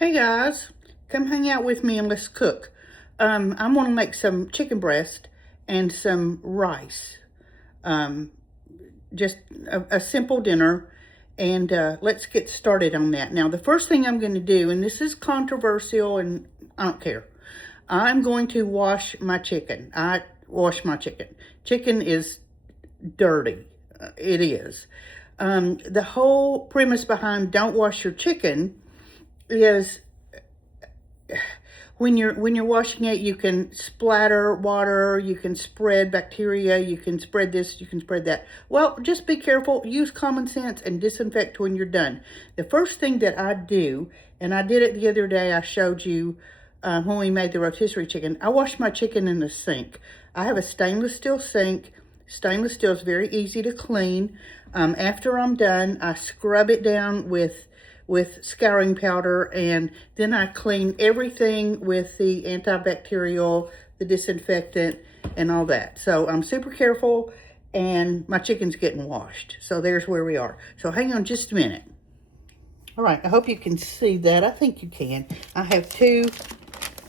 Hey guys, come hang out with me and let's cook. I'm going to make some chicken breast and some rice. Um, just a simple dinner, and let's get started on that. Now, the first thing I'm going to do, and this is controversial, and I don't care. I'm going to wash my chicken. I wash my chicken. Chicken is dirty. It is. The whole premise behind don't wash your chicken is when you're washing it, you can splatter water, you can spread bacteria, you can spread this, you can spread that. Well, just be careful, use common sense, and disinfect when you're done. The first thing that I do, and I did it the other day, I showed you when we made the rotisserie chicken, I wash my chicken in the sink. I have a stainless steel sink. Stainless steel is very easy to clean. After I'm done, I scrub it down with scouring powder, and then I clean everything with the antibacterial, the disinfectant, and all that. So I'm super careful, and my chicken's getting washed. So there's where we are. So hang on just a minute. All right, I hope you can see that. I think you can. I have 2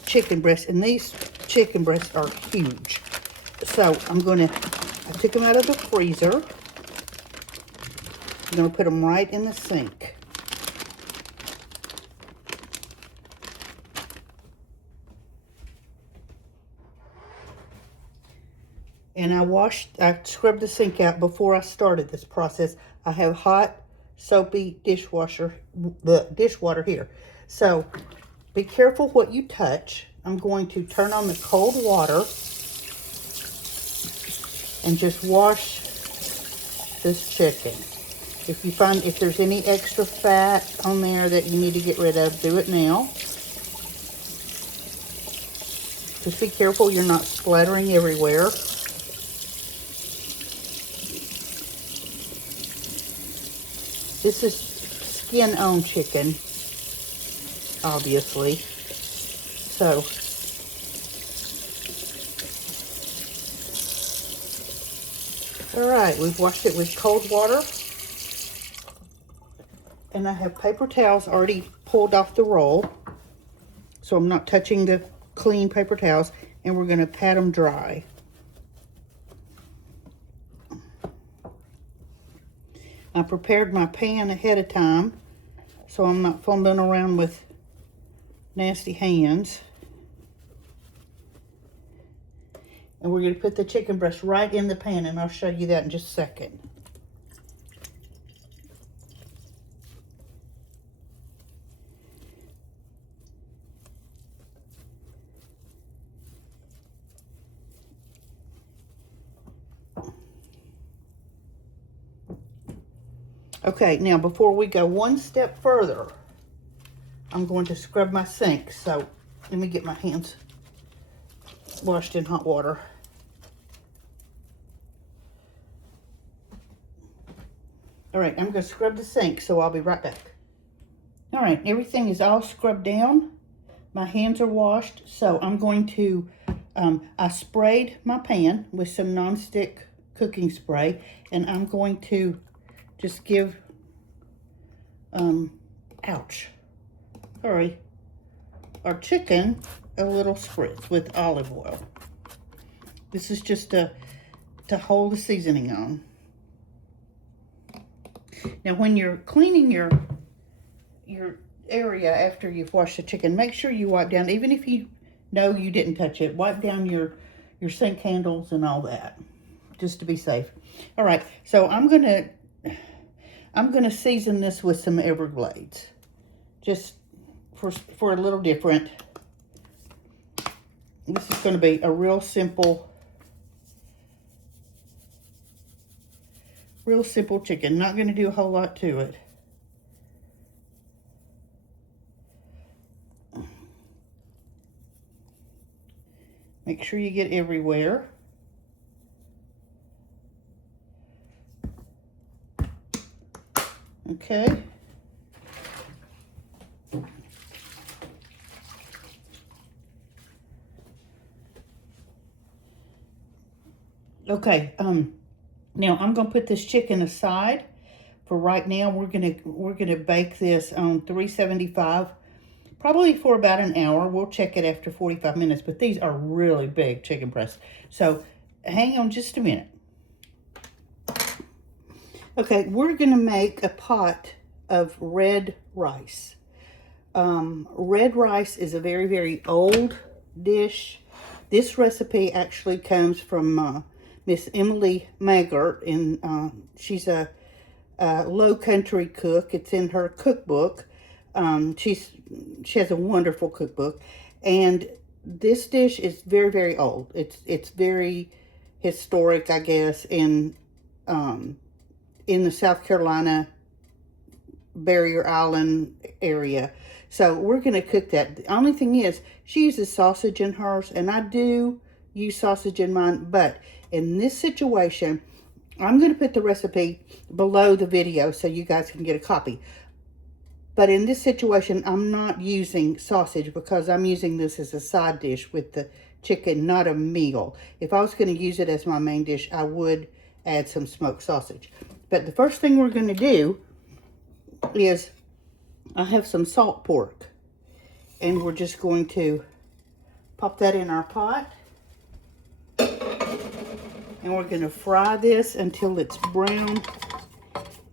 chicken breasts, and these chicken breasts are huge. So I took them out of the freezer. I'm gonna put them right in the sink. And I scrubbed the sink out before I started this process. I have hot, soapy dishwater here. So be careful what you touch. I'm going to turn on the cold water and just wash this chicken. If there's any extra fat on there that you need to get rid of, do it now. Just be careful you're not splattering everywhere. This is skin-on chicken, obviously. So, all right, we've washed it with cold water. And I have paper towels already pulled off the roll. So I'm not touching the clean paper towels. And we're going to pat them dry. I prepared my pan ahead of time, so I'm not fumbling around with nasty hands. And we're going to put the chicken breast right in the pan, and I'll show you that in just a second. Okay, now before we go one step further, I'm going to scrub my sink. So let me get my hands washed in hot water. All right, I'm going to scrub the sink, so I'll be right back. All right, everything is all scrubbed down. My hands are washed, so I'm going to, I sprayed my pan with some nonstick cooking spray, and I'm going to just give, ouch, sorry, our chicken a little spritz with olive oil. This is just to hold the seasoning on. Now, when you're cleaning your area after you've washed the chicken, make sure you wipe down, even if you know you didn't touch it, wipe down your sink handles and all that, just to be safe. All right, so I'm gonna season this with some Everglades, just for a little different. This is going to be a real simple chicken. Not going to do a whole lot to it. Make sure you get everywhere. Okay. Okay, now I'm gonna put this chicken aside for right now. We're gonna bake this on 375 probably for about an hour. We'll check it after 45 minutes, but these are really big chicken breasts. So hang on just a minute. Okay, we're gonna make a pot of red rice. Red rice is a very, very old dish. This recipe actually comes from Miss Emily Maggart, and she's a low country cook. It's in her cookbook. She has a wonderful cookbook, and this dish is very, very old. It's very historic, I guess, in the South Carolina Barrier Island area. So we're going to cook that. The only thing is, she uses sausage in hers, and I do use sausage in mine, but in this situation, I'm going to put the recipe below the video so you guys can get a copy. But in this situation, I'm not using sausage because I'm using this as a side dish with the chicken, not a meal. If I was going to use it as my main dish, I would add some smoked sausage. But the first thing we're going to do is, I have some salt pork, and we're just going to pop that in our pot, and we're going to fry this until it's brown.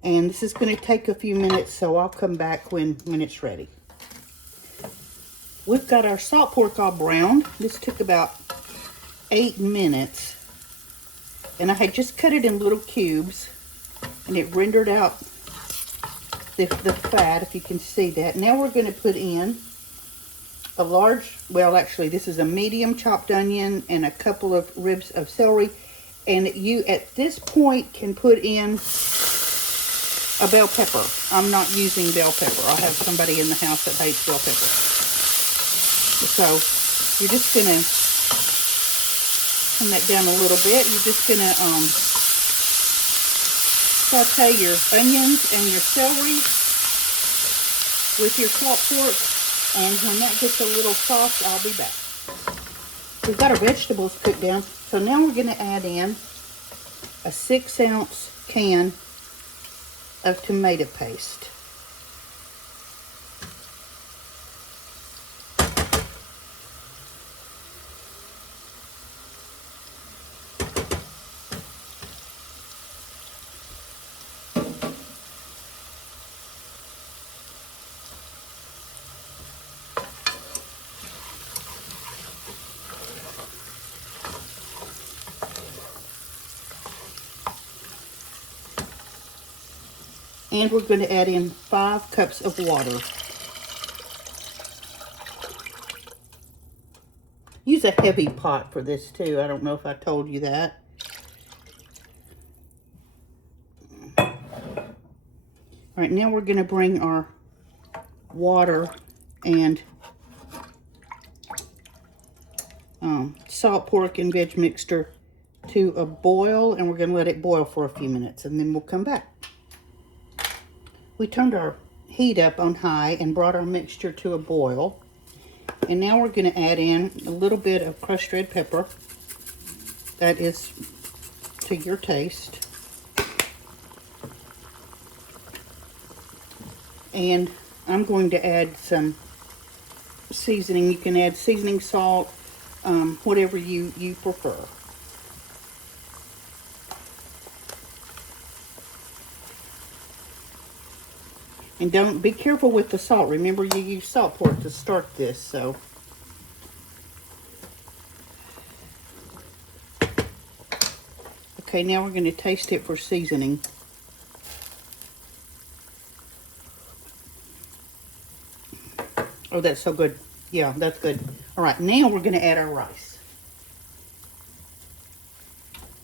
And this is going to take a few minutes, so I'll come back when it's ready. We've got our salt pork all browned. This took about 8 minutes, and I had just cut it in little cubes, and it rendered out the fat, if you can see that. Now we're going to put in a large, well, actually this is a medium chopped onion and a couple of ribs of celery. And you, at this point, can put in a bell pepper. I'm not using bell pepper. I have somebody in the house that hates bell pepper. So you're just going to turn that down a little bit. You're just going to saute your onions and your celery with your salt pork, and when that gets a little soft, I'll be back. We've got our vegetables cooked down, so now we're going to add in a 6-ounce can of tomato paste. And we're going to add in 5 cups of water. Use a heavy pot for this too. I don't know if I told you that. All right, now we're going to bring our water and salt, pork, and veg mixture to a boil, and we're going to let it boil for a few minutes, and then we'll come back. We turned our heat up on high and brought our mixture to a boil. And now we're going to add in a little bit of crushed red pepper. That is to your taste. And I'm going to add some seasoning. You can add seasoning salt, whatever you prefer. And don't be careful with the salt. Remember, you use salt pork to start this, so. Okay, now we're going to taste it for seasoning. Oh, that's so good. Yeah, that's good. All right, now we're going to add our rice.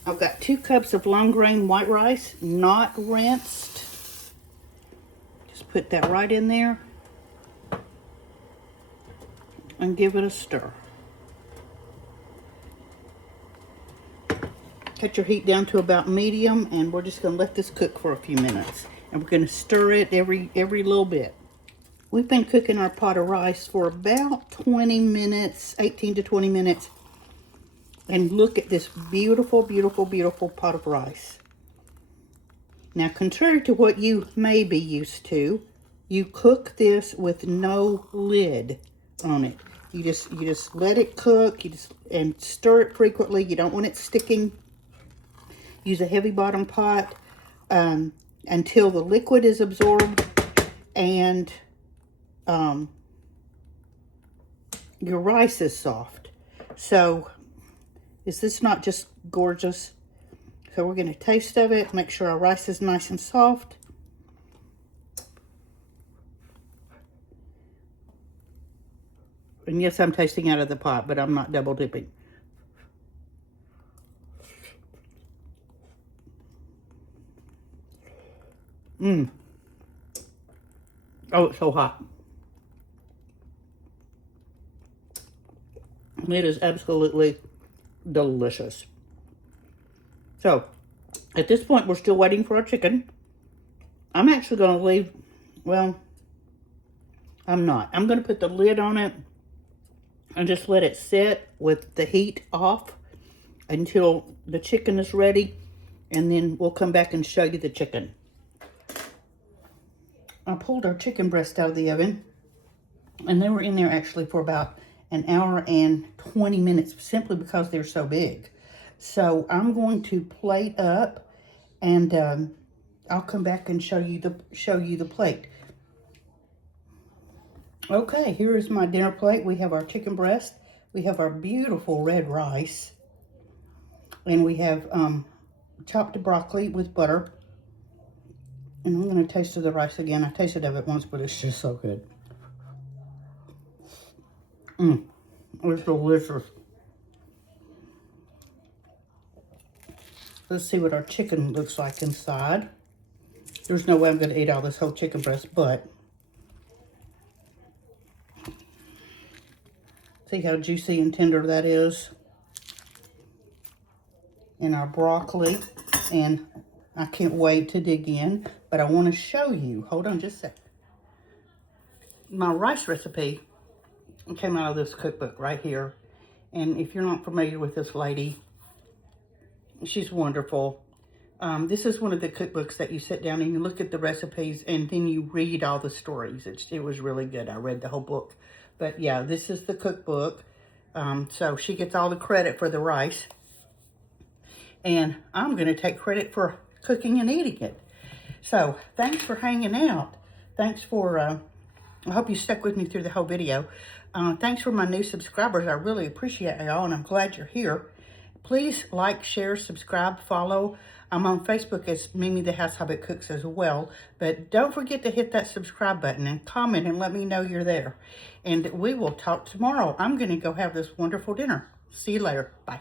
I've got 2 cups of long grain white rice, not rinsed. Put that right in there and give it a stir. Cut your heat down to about medium, and we're just going to let this cook for a few minutes. And we're going to stir it every little bit. We've been cooking our pot of rice for about 20 minutes, 18 to 20 minutes. And look at this beautiful, beautiful, beautiful pot of rice. Now, contrary to what you may be used to, You cook this with no lid on it. You just let it cook. And stir it frequently. You don't want it sticking. Use a heavy bottom pot until the liquid is absorbed and your rice is soft. So is this not just gorgeous? So we're going to taste of it, make sure our rice is nice and soft. And yes, I'm tasting out of the pot, but I'm not double dipping. Oh, it's so hot. It is absolutely delicious. So, at this point, we're still waiting for our chicken. I'm actually going to leave, well, I'm not. I'm going to put the lid on it and just let it sit with the heat off until the chicken is ready. And then we'll come back and show you the chicken. I pulled our chicken breast out of the oven. And they were in there actually for about an hour and 20 minutes simply because they're so big. So I'm going to plate up and I'll come back and show you the plate. Okay, here is my dinner plate. We have our chicken breast. We have our beautiful red rice. And we have chopped broccoli with butter. And I'm going to taste of the rice again. I tasted of it once, but it's just so good. It's delicious. Let's see what our chicken looks like inside. There's no way I'm going to eat all this whole chicken breast, but see how juicy and tender that is. And our broccoli. And I can't wait to dig in, but I want to show you. Hold on just a sec. My rice recipe came out of this cookbook right here. And if you're not familiar with this lady, she's wonderful. This is one of the cookbooks that you sit down and you look at the recipes and then you read all the stories. It was really good. I read the whole book. But yeah, this is the cookbook. So she gets all the credit for the rice. And I'm going to take credit for cooking and eating it. So thanks for hanging out. Thanks for, I hope you stuck with me through the whole video. Thanks for my new subscribers. I really appreciate y'all and I'm glad you're here. Please like, share, subscribe, follow. I'm on Facebook as Mimi the House Hobbit Cooks as well. But don't forget to hit that subscribe button and comment and let me know you're there. And we will talk tomorrow. I'm going to go have this wonderful dinner. See you later. Bye.